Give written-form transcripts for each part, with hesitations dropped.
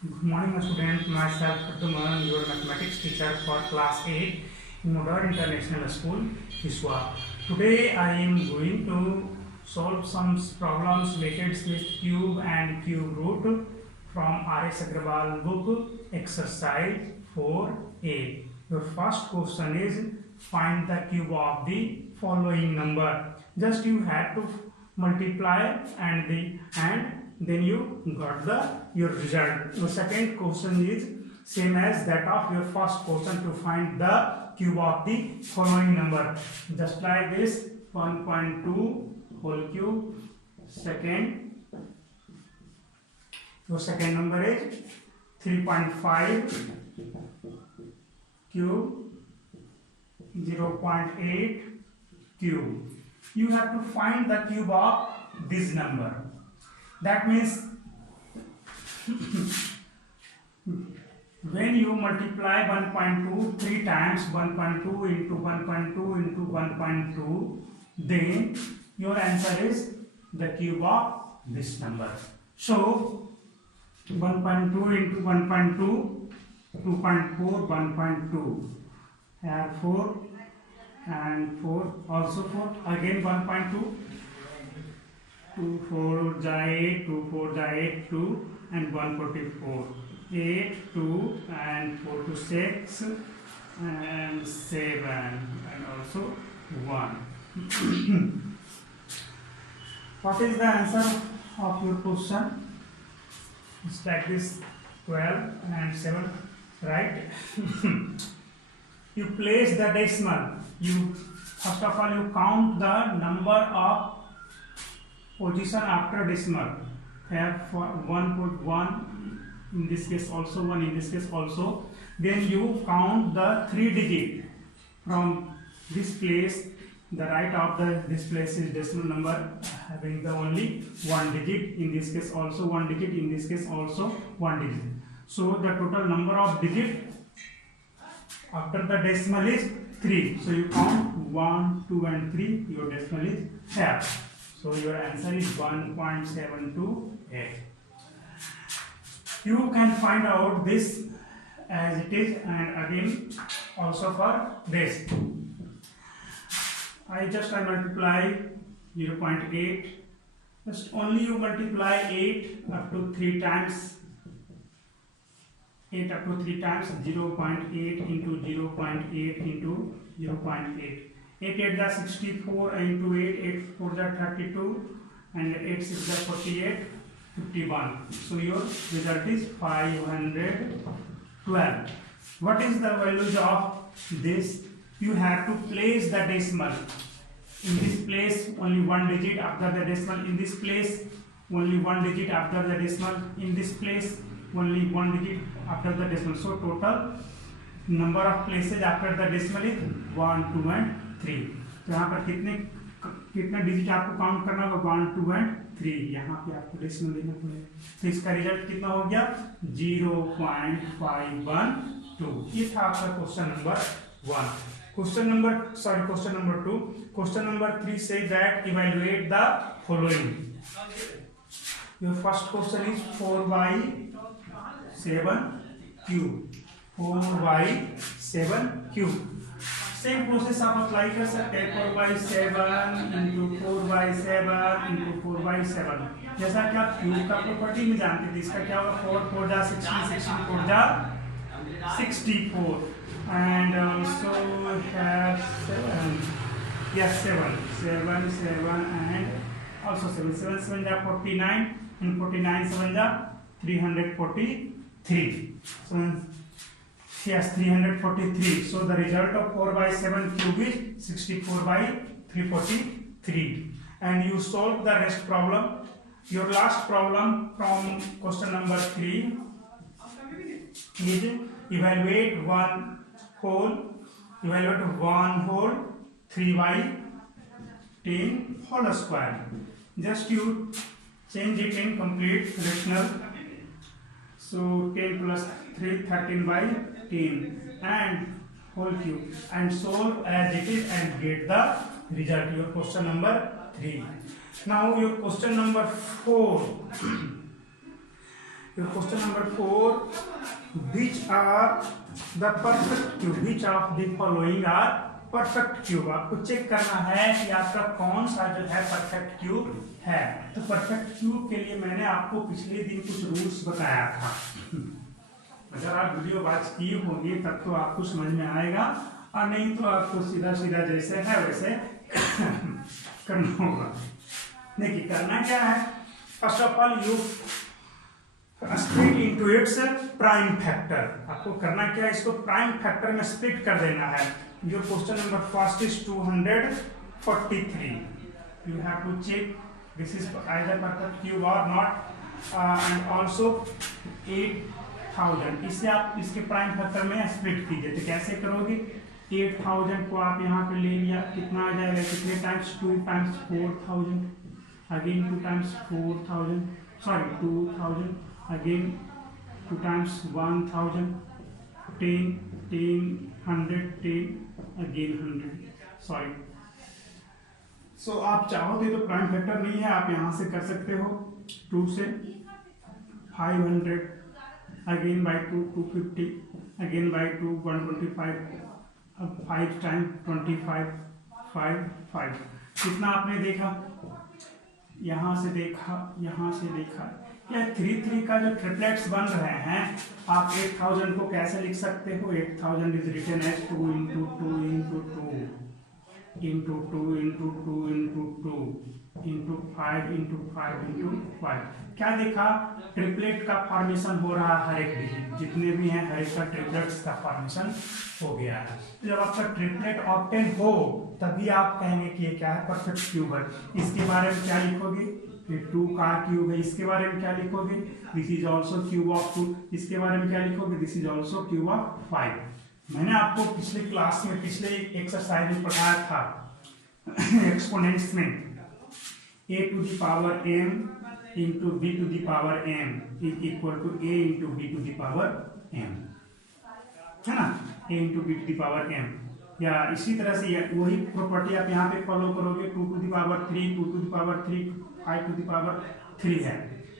Good morning, student. Myself, Pradyuman, your mathematics teacher for class 8 in Modern International School, Iswa. Today, I am going to solve some problems related with cube and cube root from R.S. Agrawal book, exercise 4a. Your first question is find the cube of the following number. Just you have to multiply and then you got your result. The second question is same as that of your first question to find the cube of the following number. Just like this, 1.2 whole cube. Your second number is 3.5 cube, 0.8 cube. You have to find the cube of this number. That means when you multiply 1.2 3 times, 1.2 into 1.2 into 1.2, then your answer is the cube of this number. So 1.2 into 1.2, 2.4, 1.2, here 4 and 4, also 4, again 1.2, 2 4 8, 2 4 8, 2 and 144, 8, 2 and 4 to 6 and 7 and also 1. What is the answer of your question? It's like this, 12 and 7, right? You place the decimal. You first of all you count the number of position after decimal. Have 1.1 in this case also, 1 in this case also. Then you count the 3 digit from this place. The right of this place is decimal number having the only 1 digit. In this case also 1 digit. In this case also 1 digit. So the total number of digit after the decimal is 3. So you count 1, 2 and 3. Your decimal is here. So your answer is 1.728. You can find out this as it is and again also for this. I multiply 0.8. Just only you multiply 8 up to 3 times. 8 up to 3 times, 0.8 into 0.8 into 0.8. 8 8 is 64 into 8, 8 4 is 32 and 8 6 is 48, 51. So your result is 512. What is the values of this? You have to place the decimal. In this place only 1 digit after the decimal. In this place only 1 digit after the decimal. In this place only 1 digit after the decimal. So total number of places after the decimal is 1, 2 and 3. तो यहाँ पर कितने digit आपको count करना होगा? 1, 2 and 3. यहाँ पे आपको डेसिमल देना पड़ेगा. तो इसका रिजल्ट कितना हो गया? 0.512. ये था आपका question number 1. Question number 2. Question number 3 says that evaluate the following. Your first question is 4/7 cube. 4/7 cube. Same process आप अप्लाई कर सकते हैं. 4/7 into 4/7 into 4/7. जैसा कि आप क्यूब का प्रॉपर्टी में जानते थे, इसका क्या होगा? 4 4 जा 60, 60 4 जा 64 and also have 7. Yes, 7 and also 7 7 ja 49 and 49 7 ja 343. So yes, 343. So the result of 4/7 cube is 64/343. And you solve the rest problem. Your last problem from question number 3 is evaluate one whole 3/10 whole square. Just you change it in complete rational. So 10 plus 3, 13/10 and whole cube and solve as it is and get the result. Your question number 3. Now your question number 4. Question number 4, which are the perfect cube, which of the following are perfect cube. आपको check करना है कि आपका कौन सा जो है perfect cube है। तो परफेक्ट क्यूब के लिए मैंने आपको पिछले दिन कुछ रूल्स बताया था। अगर आप वीडियो वॉच किए होंगे तब तो आपको समझ में आएगा, और नहीं तो आपको सीधा सीधा जैसे है वैसे करना होगा। देखिए करना क्या है, first of all you split into its prime factor. आपको करना क्या है, इसको प्राइम फैक्टर में स्प्लिट कर देना है। जो question number first is 243, you have to check this is either perfect cube or not, and also 8000। इससे आप इसके प्राइम फैक्टर में स्प्लिट कीजिए। तो कैसे करोगे, 8000 को आप यहाँ पे ले लिया, कितना आ जाएगा, कितने times, 2 times 4000, again 2 times 4000, sorry 2000, again 2 times 1000, 10, 10, 100, 10, again 100, sorry. So आप चाहोगे तो प्राइम फैक्टर नहीं है, आप यहाँ से कर सकते हो 2 से 500, अगेन बाई 2 250, अगेन बाई 2 125, अब 5 टाइम 25, 5 5। कितना आपने देखा, यहाँ से देखा, यहाँ से देखा, या 3 3 का जो ट्रिपलेट्स बन रहे हैं, आप 8000 को कैसे लिख सकते हो, 8000 is written as 2 into 2 into 2 into 2 into 2 into 2 into 5 into 5 into 5। क्या देखा, ट्रिपलेट का फॉर्मेशन हो रहा है, हर एक डिजिट जितने भी हैं हर एक का ट्रिपलेट्स का फॉर्मेशन हो गया है। जब आपका ट्रिपलेट ऑब्टेन हो तभी आप कहेंगे कि ये क्या है, परफेक्ट क्यूब है। इसके बारे में क्या लिखोगे, ये 2 का क्यूब है। इसके बारे में क्या लिखोगे, this is also cube of 2। इसके बारे में क्या लिखोगे, this is also cube of 5। मैंने आपको पिछले क्लास में, पिछले एक्सरसाइज में पढ़ाया था एक्सपोनेंट्स में, a to the power m into b to the power m is equal to a into b to the power m, है ना, a into b to the power m। या इसी तरह से वही प्रॉपर्टी आप यहाँ पे फॉलो करोगे, 2 to the power 3, 2 to the power 3, 5 to the power 3 है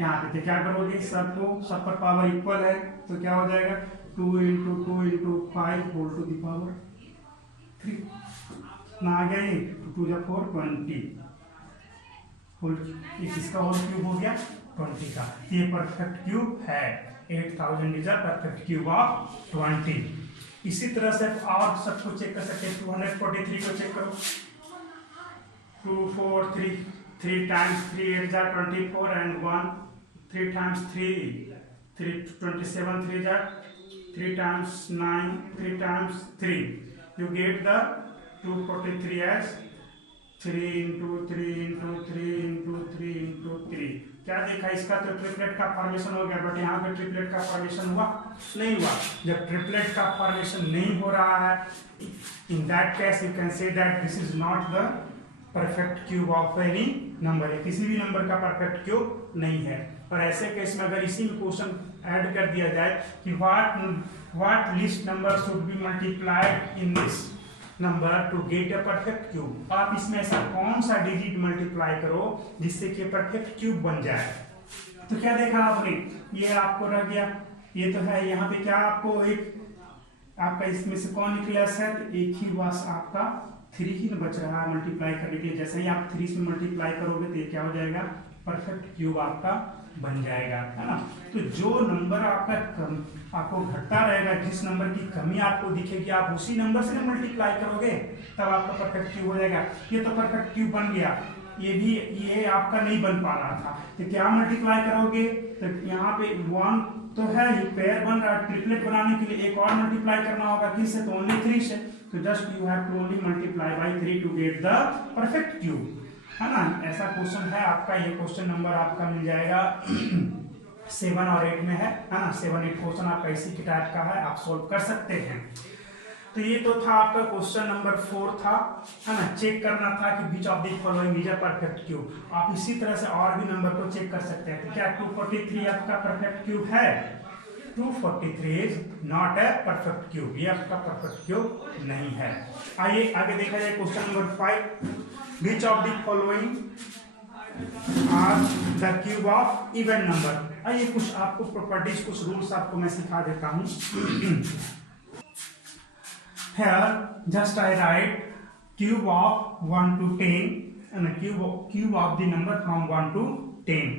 यहाँ पे। तो क्या करोगे, सब पर पावर इक्वल है, तो क्या हो जाएगा, 2 into 2 into 5 whole to the power 3 ना आ गया, ये 2 to the 4 20 होल, इसका होल क्यूब हो गया 20 का। ये परफेक्ट क्यूब है, 8000 is a perfect cube of 20। इसी तरह से और सबको चेक कर सकते हैं। 243 को चेक करो, 2 4 3, 3 टाइम्स 3 8 जा 24 एंड 1, 3 टाइम्स 3 3 27, 3 जा 3 times 9, 3 times 3, you get the 243 as 3 into 3 into 3 into 3 into 3। क्या देखा, इसका तो ट्रिपलेट का फॉर्मेशन हो गया, बट यहाँ पे ट्रिपलेट का फॉर्मेशन हुआ नहीं हुआ। जब ट्रिपलेट का फॉर्मेशन नहीं हो रहा है, in that case you can say that this is not the perfect cube of any number. किसी भी नंबर का परफेक्ट क्यूब नहीं है। और ऐसे केस में अगर इसी में क्वेश्चन ऐड कर दिया जाए कि what least number should be multiplied in this number to get a perfect cube, आप इसमें ऐसा कौन सा डिजिट मल्टीप्लाई करो जिससे कि परफेक्ट क्यूब बन जाए। तो क्या देखा आपने, ये आपको रह गया, ये तो है यहाँ पे क्या, आपको एक आपका इसमें से कौन निकला है, तो एक ही बस आपका 3 ही बच रहा है मल्टीप्लाई करने के लिए। जैसे ही आप 3 से मल्टीप्लाई करोगे तो ये क्या हो जाएगा, परफेक्ट क्यूब आपका बन जाएगा, है ना। तो जो नंबर आपको घटता रहेगा, जिस नंबर की कमी आपको दिखेगी, आप उसी नंबर से मल्टीप्लाई करोगे तब आपका परफेक्ट क्यूब हो जाएगा। ये तो परफेक्ट क्यूब बन गया, ये आपका नहीं बन पा रहा था, तो क्या मल्टीप्लाई करोगे, तो यहाँ पे 1 तो है ही, पेयर बन रहा है, ट्रिपलेट बनाने के लिए एक और मल्टीप्लाई करना होगा, किससे, तो ओनली 3 से। तो just you have to only multiply by 3 to get the perfect cube, है ना। ऐसा क्वेश्चन है आपका, ये क्वेश्चन नंबर आपका मिल जाएगा 7 और 8 में है ना। 7 8 क्वेश्चन आपका इसी की टाइप का है, आप सोल्व कर सकते हैं। तो ये तो था आपका क्वेश्चन नंबर 4 था, है ना। चेक करना था कि विच of the following is a perfect cube. आप इसी तरह से और भी नंबर को चेक कर सकते हैं। क्या 243 आपका परफेक्ट क्यूब है, 243 is not a perfect cube, ये आपका परफेक्ट क्यूब नहीं है। आइए आगे देखा जाए question number 5, which of the following are the cube of even number. आइए कुछ आपको प्रॉपर्टीज, कुछ रूल्स आपको मैं सिखा देता हूँ। Here just I write cube of 1 to 10 and cube of the number from 1 to 10.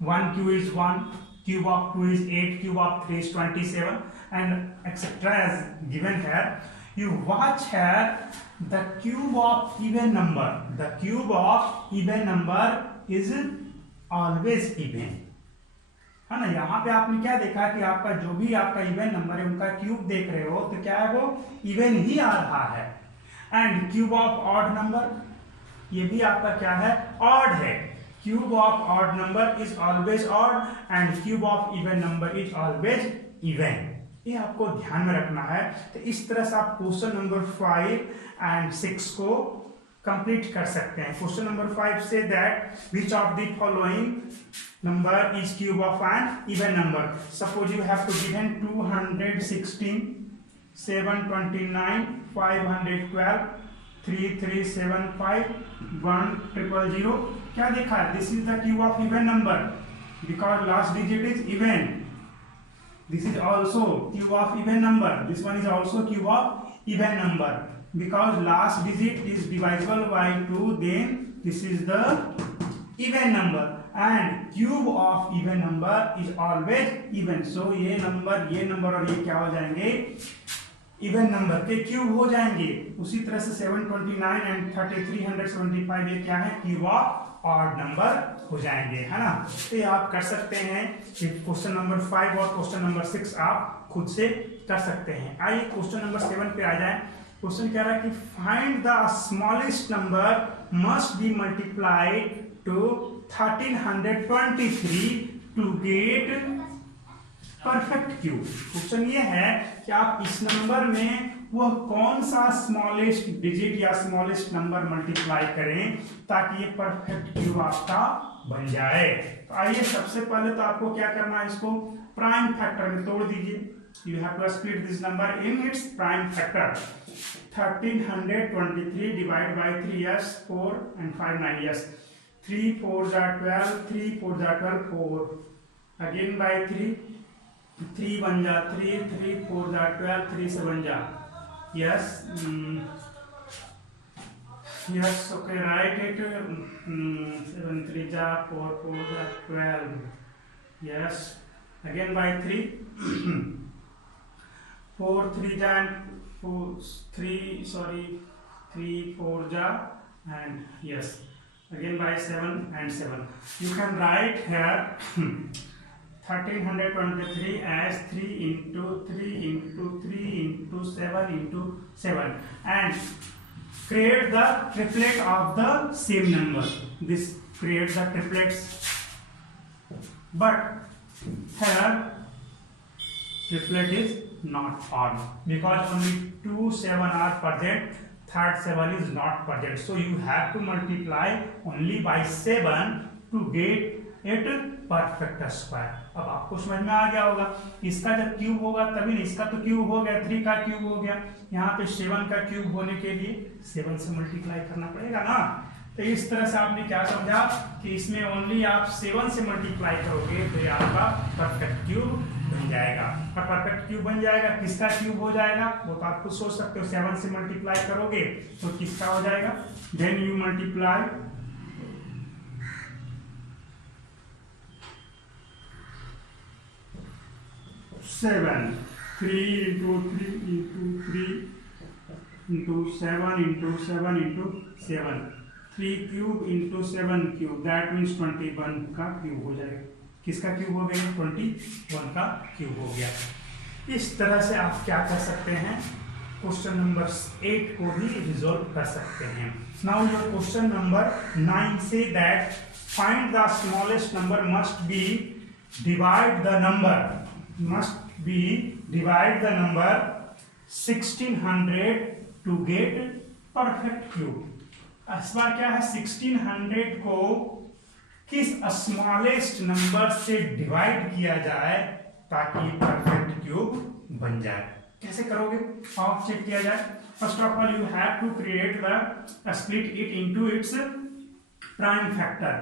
1 cube is 1, cube of 2 is 8, cube of 3 is 27 and etc. as given here. You watch here the cube of even number. The cube of even number is always even. है ना। यहाँ पे आपने क्या देखा कि आपका जो भी आपका इवन नंबर है उनका क्यूब देख रहे हो तो क्या है, वो इवन ही आ रहा है। And cube of odd number, ये भी आपका क्या है, ऑड है। Cube of odd number is always odd and cube of even number is always even. ये आपको ध्यान में रखना है। तो इस तरह से आप क्वेश्चन नंबर 5 एंड 6 को कंप्लीट कर सकते हैं। Question number 5 say that which of the following number is cube of an even number. Suppose you have to given 216, 729, 512, 3375, 1000. क्या देखा? This is the cube of even number because last digit is even. This is also cube of even number. This one is also cube of even number because last digit is divisible by 2. Then this is the even number. And cube of even number is always even. So ये number और ये क्या हो जाएंगे, even number के cube हो जाएंगे। उसी तरह से 729 एंड 3375 ये क्या है, क्यूब ऑफ ऑड नंबर हो जाएंगे, है ना। तो ये आप कर सकते हैं। क्वेश्चन नंबर 5 और क्वेश्चन नंबर 6 आप खुद से कर सकते हैं। आइए क्वेश्चन नंबर 7 पे आ जाए। क्वेश्चन कह रहा है कि find the smallest number must B multiplied to 1323 to get perfect cube। Question ये है कि आप इस नंबर में वह कौन सा स्मॉलेस्ट डिजिट या स्मॉलेस्ट नंबर मल्टीप्लाई करें ताकि ये परफेक्ट क्यूब आपका बन जाए। तो आइए सबसे पहले तो आपको क्या करना है, इसको प्राइम फैक्टर में तोड़ दीजिए। You have to split this number in its prime factor। 1323 divided by 3, yes, 4 and 5, 9, yes। 3 4s are 12, 3 4s are 12, 4 again by 3, 3 1 ja 3, 3 4s are 12, 3 7 ja, yes, yes, okay, write it, 7 3 ja 4 4 ja 12, yes, again by 3, 4 3 ja and 3 4 ja and yes, again by 7 and 7. You can write here 1323 as 3 into 3 into 3 into 7 into 7 and create the triplet of the same number. This creates the triplets, but here triplet is not formed because only 2 7 are present. Third 7 is not present, so you have to multiply only by 7 to get it perfect square। अब आपको समझ में आ गया होगा, इसका जब cube होगा तभी नहीं, इसका तो क्यूब हो गया, 3 का क्यूब हो गया, यहाँ पे 7 का क्यूब होने के लिए 7 से मल्टीप्लाई करना पड़ेगा ना। तो इस तरह से आपने क्या समझा कि इसमें ओनली आप 7 से मल्टीप्लाई करोगे तो ये आपका परफेक्ट क्यूब बन जाएगा। और परफेक्ट क्यूब बन जाएगा, किसका क्यूब हो जाएगा वो तो आप खुद सोच सकते हो। 7 से मल्टीप्लाई करोगे तो किसका हो जाएगा, then you multiply 7 3 into 3 into 3 into 7 into 7 into 7 3 cube into 7 cube, that means 21 का क्यूब हो जाएगा। किसका क्यूब हो गया, 21 का क्यूब हो गया। इस तरह से आप क्या कर सकते हैं, क्वेश्चन नंबर 8 को भी रिजॉल्व कर सकते हैं। नाउ योर क्वेश्चन नंबर 9 से that find the smallest number must be divide the number 1600 to get perfect cube. इस बार क्या है, 1600 को किस स्मॉलेस्ट नंबर से डिवाइड किया जाए ताकि परफेक्ट क्यूब बन जाए। कैसे करोगे, आप चेक किया जाए। First of all you have to create the split it into its prime factor.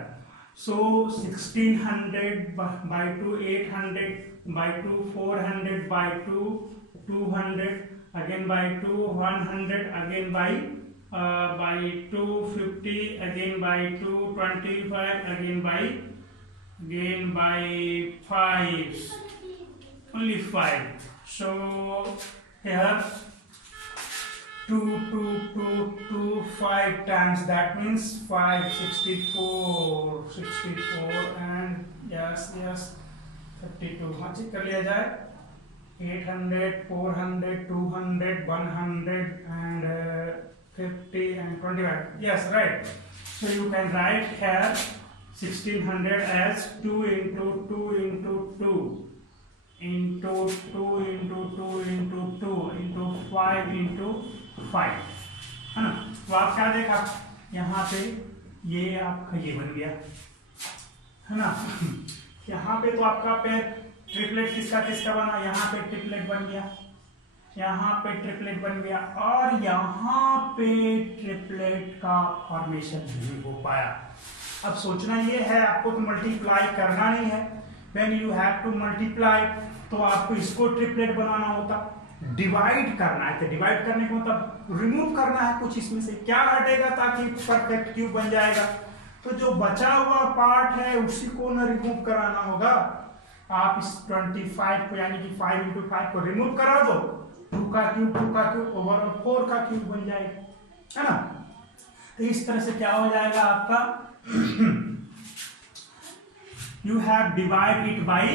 So 1600 by 2, 800 by 2, 400 by 2, 200 again by 2, 100 again by 2, 50 again by 2, 25 again by 5, only 5. So here 2 5 times, that means 5, 64 and yes 32. हाँ check कर लिया जाए. 800, 400, 200, 100 and 50 and 25. Yes, right. So you can write here 1600 as 2 into 2 into 2 into 2 into 2 into 2 into 5 into 5, है ना. तो आप क्या देखा यहाँ पे, ये आपका ये बन गया, है ना. यहाँ पे तो आपका पेयर ट्रिपलेट किसका किसका बना, यहाँ पे ट्रिपलेट बन गया, यहाँ पे ट्रिपलेट बन गया, और यहाँ पे ट्रिपलेट का फॉर्मेशन नहीं हो पाया. अब सोचना ये है, आपको तो मल्टीप्लाई करना नहीं है. When you have to multiply, तो आपको इसको ट्रिपलेट बनाना होता. डिवाइड करना है, तो डिवाइड करने का मतलब रिमूव करना है कुछ इसमें से. क्या हटेगा ताकि परफेक्ट क्यूब बन जाएगा, तो जो बचा हुआ पार्ट है उसी को ना रिमूव कराना होगा. आप इस 25 को यानी कि 5 into 5 को रिमूव करा दो, 2 का क्यूब ओवरऑल 4 का क्यूब बन जाएगा, है ना. तो इस तरह से क्या हो जाएगा आपका, you have divide it by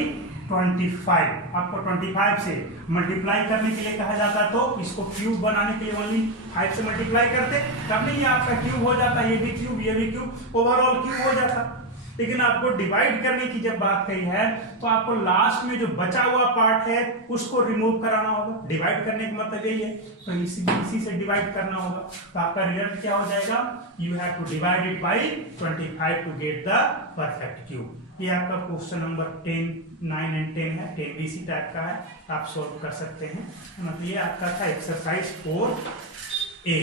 25. आपको 25 से मल्टीप्लाई करने के लिए कहा जाता, तो इसको क्यूब बनाने के लिए ओनली 5 से मल्टीप्लाई करते, तब नहीं आपका क्यूब हो जाता. ये भी क्यूब ओवरऑल क्यूब हो जाता. लेकिन आपको डिवाइड करने की जब बात कही है, तो आपको लास्ट में जो बचा हुआ पार्ट है उसको रिमूव कराना होगा. डिवाइड करने का मतलब यही है, तो इसी से डिवाइड करना होगा. तो आपका रिजल्ट क्या हो जाएगा, you have to divide it by 25 to get the perfect cube. ये आपका क्वेश्चन नंबर 10, 9 एंड 10 है. 10 भी इसी टाइप का है, आप सॉल्व कर सकते हैं. मतलब ये आपका था एक्सरसाइज 4A.